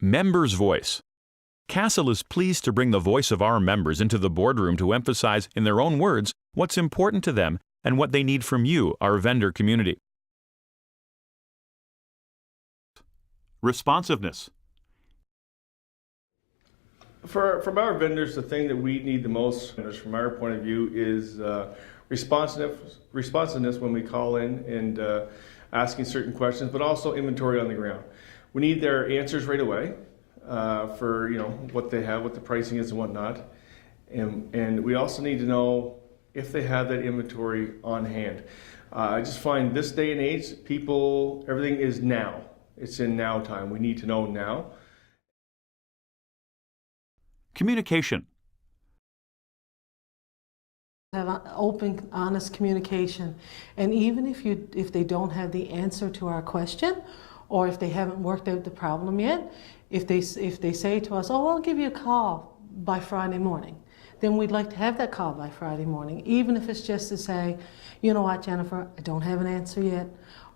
Members' voice. Castle is pleased to bring the voice of our members into the boardroom to emphasize, in their own words, what's important to them and what they need from you, our vendor community. Responsiveness. From our vendors, the thing that we need the most, from our point of view, is responsiveness when we call in and asking certain questions, but also inventory on the ground. We need their answers right away for what they have, what the pricing is and whatnot. And we also need to know if they have that inventory on hand. I just find this day and age, everything is now. It's in now time. We need to know now. Communication. Have open, honest communication. And even if they don't have the answer to our question, or if they haven't worked out the problem yet, if they say to us, oh, I'll give you a call by Friday morning, then we'd like to have that call by Friday morning, even if it's just to say, you know what, Jennifer, I don't have an answer yet,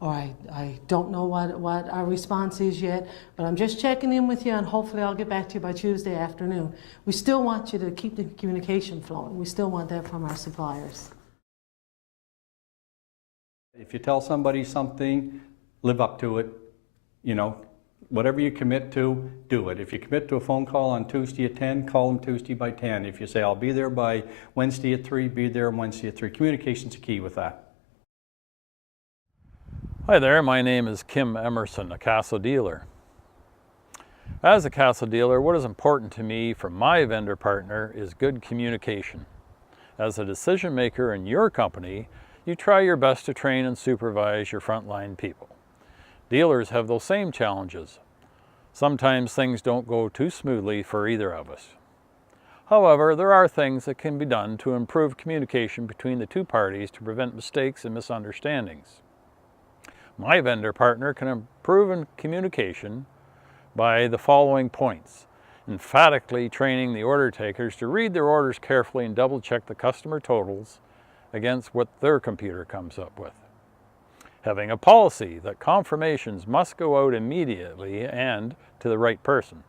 or I don't know what our response is yet, but I'm just checking in with you and hopefully I'll get back to you by Tuesday afternoon. We still want you to keep the communication flowing. We still want that from our suppliers. If you tell somebody something, live up to it. Whatever you commit to, do it. If you commit to a phone call on Tuesday at 10, call them Tuesday by 10. If you say, I'll be there by Wednesday at 3, be there on Wednesday at 3. Communication's key with that. Hi there, my name is Kim Emerson, a Castle dealer. As a Castle dealer, what is important to me from my vendor partner is good communication. As a decision maker in your company, you try your best to train and supervise your frontline people. Dealers have those same challenges. Sometimes things don't go too smoothly for either of us. However, there are things that can be done to improve communication between the two parties to prevent mistakes and misunderstandings. My vendor partner can improve in communication by the following points: emphatically training the order takers to read their orders carefully and double check the customer totals against what their computer comes up with. Having a policy that confirmations must go out immediately and to the right person.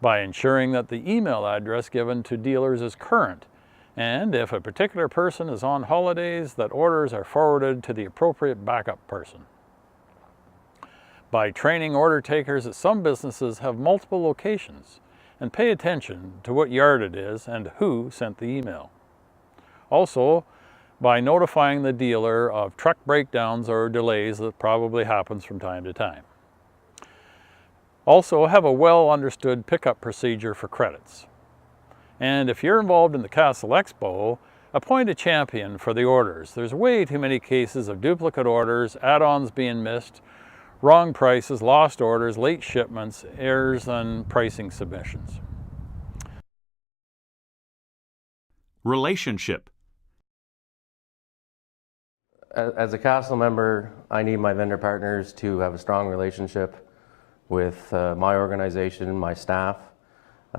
By ensuring that the email address given to dealers is current, and if a particular person is on holidays, that orders are forwarded to the appropriate backup person. By training order takers that some businesses have multiple locations and pay attention to what yard it is and who sent the email. Also, by notifying the dealer of truck breakdowns or delays that probably happens from time to time. Also, have a well understood pickup procedure for credits. And if you're involved in the Castle Expo, appoint a champion for the orders. There's way too many cases of duplicate orders, add-ons being missed, wrong prices, lost orders, late shipments, errors on pricing submissions. Relationship. As a Castle member, I need my vendor partners to have a strong relationship with my organization, my staff.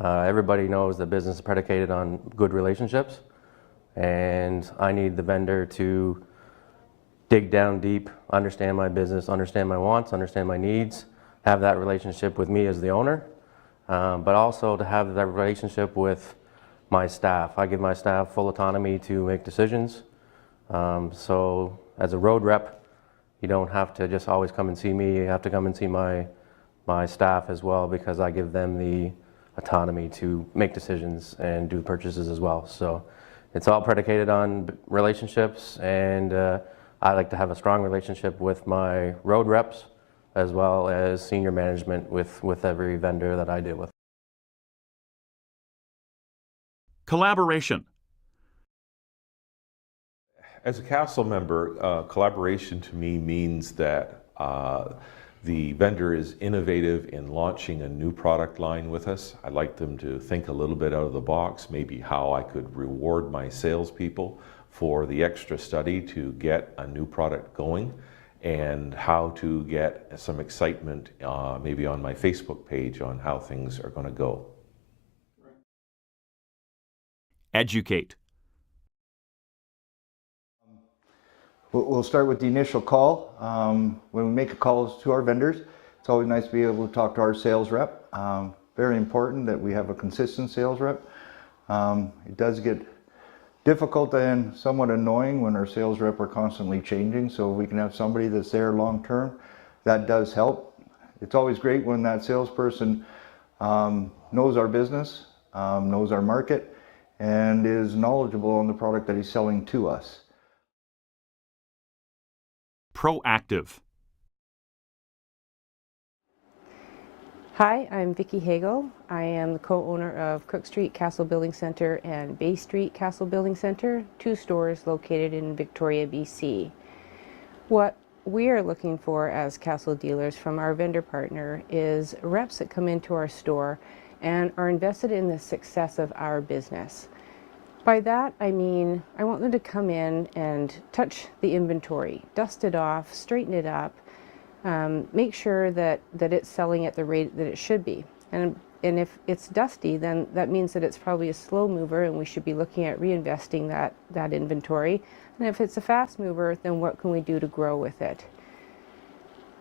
Everybody knows that business is predicated on good relationships, and I need the vendor to dig down deep, understand my business, understand my wants, understand my needs, have that relationship with me as the owner, but also to have that relationship with my staff. I give my staff full autonomy to make decisions. So as a road rep, you don't have to just always come and see me. You have to come and see my staff as well, because I give them the autonomy to make decisions and do purchases as well. So it's all predicated on relationships, and I like to have a strong relationship with my road reps as well as senior management with every vendor that I deal with. Collaboration. As a Castle member, collaboration to me means that the vendor is innovative in launching a new product line with us. I'd like them to think a little bit out of the box, maybe how I could reward my salespeople for the extra study to get a new product going, and how to get some excitement maybe on my Facebook page on how things are going to go. Educate. We'll start with the initial call. When we make a call to our vendors, It's always nice to be able to talk to our sales rep. Very important that we have a consistent sales rep. It does get difficult and somewhat annoying when our sales rep are constantly changing, so if we can have somebody that's there long term, that does help. It's always great when that salesperson knows our business, knows our market, and is knowledgeable on the product that he's selling to us. Proactive. Hi, I'm Vicki Hagel. I am the co-owner of Cook Street Castle Building Center and Bay Street Castle Building Center, 2 stores located in Victoria, BC. What we are looking for as Castle dealers from our vendor partner is reps that come into our store and are invested in the success of our business. By that, I mean, I want them to come in and touch the inventory, dust it off, straighten it up, make sure that it's selling at the rate that it should be. And if it's dusty, then that means that it's probably a slow mover and we should be looking at reinvesting that inventory. And if it's a fast mover, then what can we do to grow with it?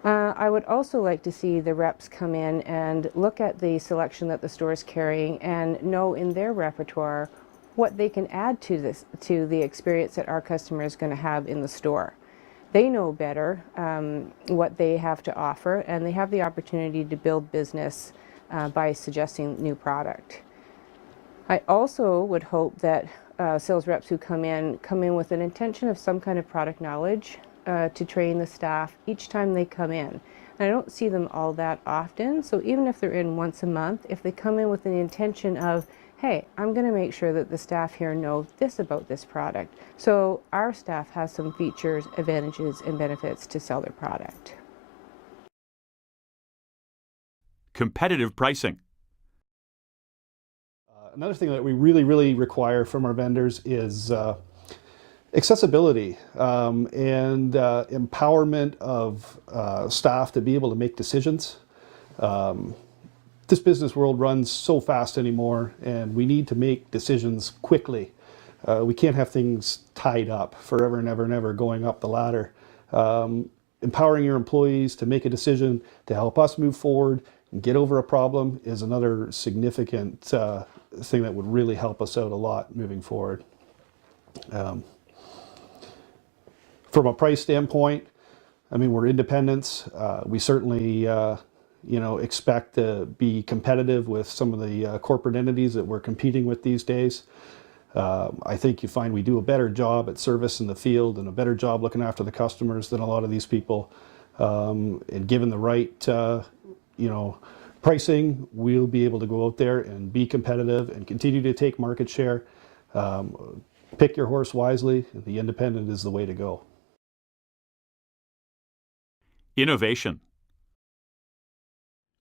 I would also like to see the reps come in and look at the selection that the store is carrying and know in their repertoire what they can add to the experience that our customer is going to have in the store. They know better what they have to offer, and they have the opportunity to build business by suggesting new product. I also would hope that sales reps who come in with an intention of some kind of product knowledge to train the staff each time they come in. And I don't see them all that often, so even if they're in once a month, if they come in with an intention of, hey, I'm going to make sure that the staff here know this about this product. So our staff has some features, advantages, and benefits to sell their product. Competitive pricing. Another thing that we really require from our vendors is accessibility and empowerment of staff to be able to make decisions. This business world runs so fast anymore, and we need to make decisions quickly. We can't have things tied up forever and ever and ever going up the ladder. Empowering your employees to make a decision to help us move forward and get over a problem is another significant thing that would really help us out a lot moving forward. From a price standpoint, I mean, we're independents. We certainly expect to be competitive with some of the corporate entities that we're competing with these days. I think you find we do a better job at service in the field and a better job looking after the customers than a lot of these people. And given the right, pricing, we'll be able to go out there and be competitive and continue to take market share. Pick your horse wisely. The independent is the way to go. Innovation.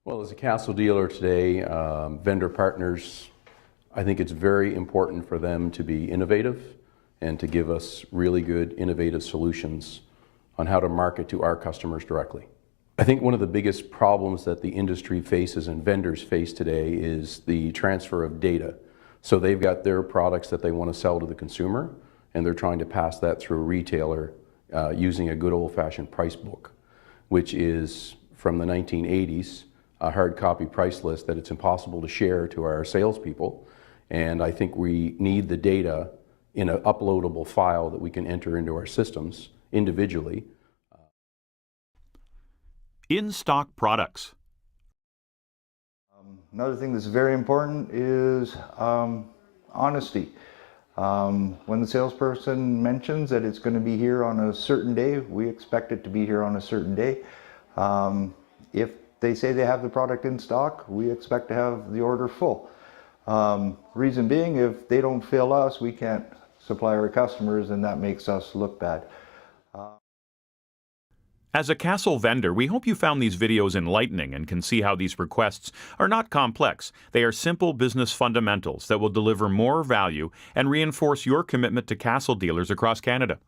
Well, as a Castle dealer today, vendor partners, I think it's very important for them to be innovative and to give us really good innovative solutions on how to market to our customers directly. I think one of the biggest problems that the industry faces and vendors face today is the transfer of data. So they've got their products that they want to sell to the consumer, and they're trying to pass that through a retailer using a good old-fashioned price book, which is from the 1980s. A hard copy price list that it's impossible to share to our salespeople. And I think we need the data in an uploadable file that we can enter into our systems individually. In-stock products. Another thing that's very important is honesty. When the salesperson mentions that it's going to be here on a certain day, we expect it to be here on a certain day. If they say they have the product in stock, we expect to have the order full. Reason being, if they don't fill us, we can't supply our customers, and that makes us look bad. As a Castle vendor, we hope you found these videos enlightening and can see how these requests are not complex. They are simple business fundamentals that will deliver more value and reinforce your commitment to Castle dealers across Canada.